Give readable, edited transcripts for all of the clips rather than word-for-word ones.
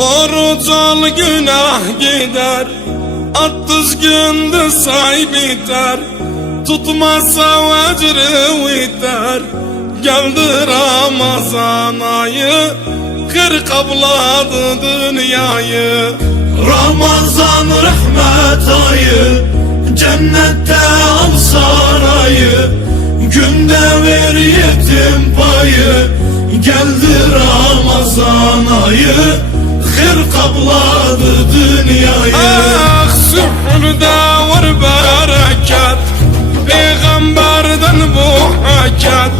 Oruç al günah gider, 60 günde say biter. Tutmazsa vecri biter. Geldi Ramazan ayı, kır kabladı dünyayı. Ramazan rahmet ayı, cennette al sarayı. Günde ver yetim payı, geldi Ramazan ayı, kır kabladı dünyayı. Ah sühürde var bereket, Peygamberden bu hakat.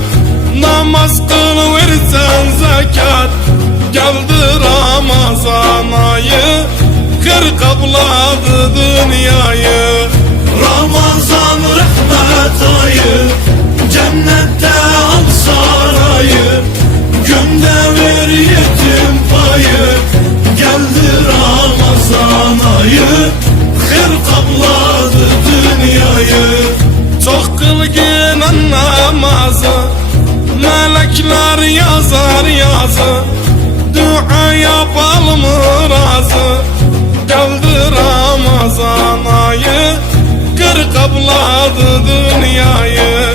Namaz kıl versen zekat, geldi Ramazan ayı, kır kabladı dünyayı. Ramazan rahmet ayı, cennette al sarayı. Günde ver yetim payı, geldi Ramazan ayı, kır kabladı dünyayı. Çok kılgın namazı, melekler yazar yazı. Dua yapalım razı, geldi Ramazan ayı, kır kabladı dünyayı.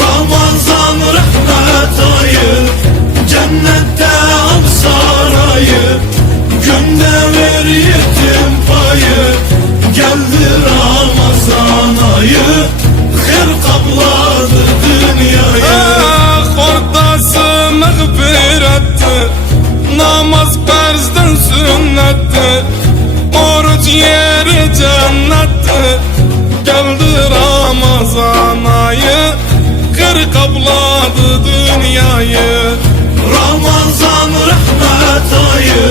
Ramazan rahmet ayı, cennette al sarayı. Günde ver yetim payı, geldi Ramazan ayı, kır kabladı dünyayı. Ah ortası mağfiretti, namaz farzdan sünnetti. Oruç yeri cennetti, geldi Ramazan ayı, kır kabladı dünyayı. Ramazan rahmet ayı,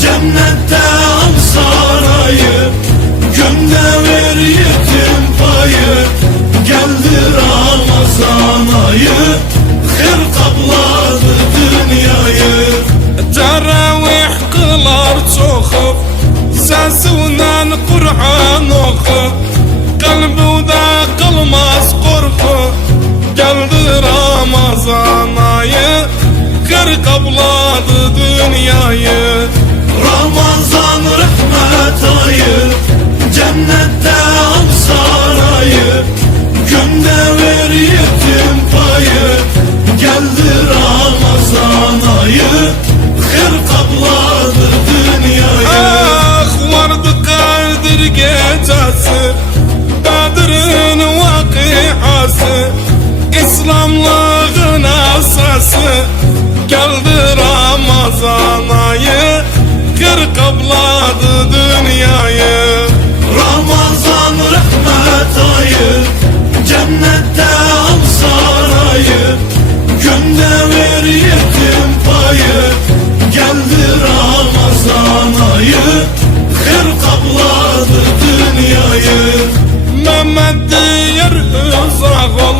cennette al sarayı. Günde ver yetim payı, geldi Ramazan ayı, kır kabladı dünyayı. Teravih kılar çoxu, sesinden Kur'an oku. Kalbide kalmaz korku, geldi Ramazan ayı, kır kabladı dünyayı. Ramazan rahmet ayı, cennette al sarayı. Günde ver yetim payı, geldi Ramazan ayı, kır kabladı dünyayı. Ah vardı Kadir gecesi, Bedir'in vakıası. İslamlığın asası, geldi Ramazan ayı, kır kabladı dünyayı. Ramazan rahmet ayı, cennette al sarayı. Günde ver yetim payı, geldi Ramazan ayı, kır kabladı dünyayı. Mehmet diyer uzak ol,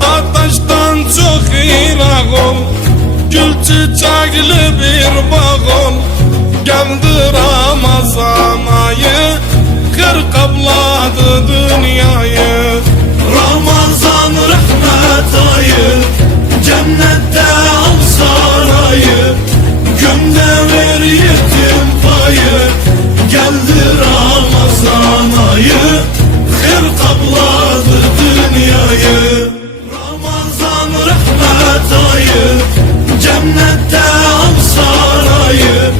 ateşten çok irak ol. Gül çiçekli bir bağ ol, geldi Ramazan ayı, kır kabladı dünyayı. Ramazan rahmet ayı, cennette al sarayı. Günde ver yetim payı, geldi Ramazan ayı, kır kabladı dünyayı. Ramazan rahmet ayı, cennette al sarayı.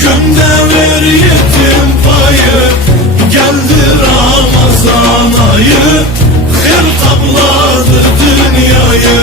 Günde ver yetim payı, geldi Ramazan ayı, kır kabladı dünyayı.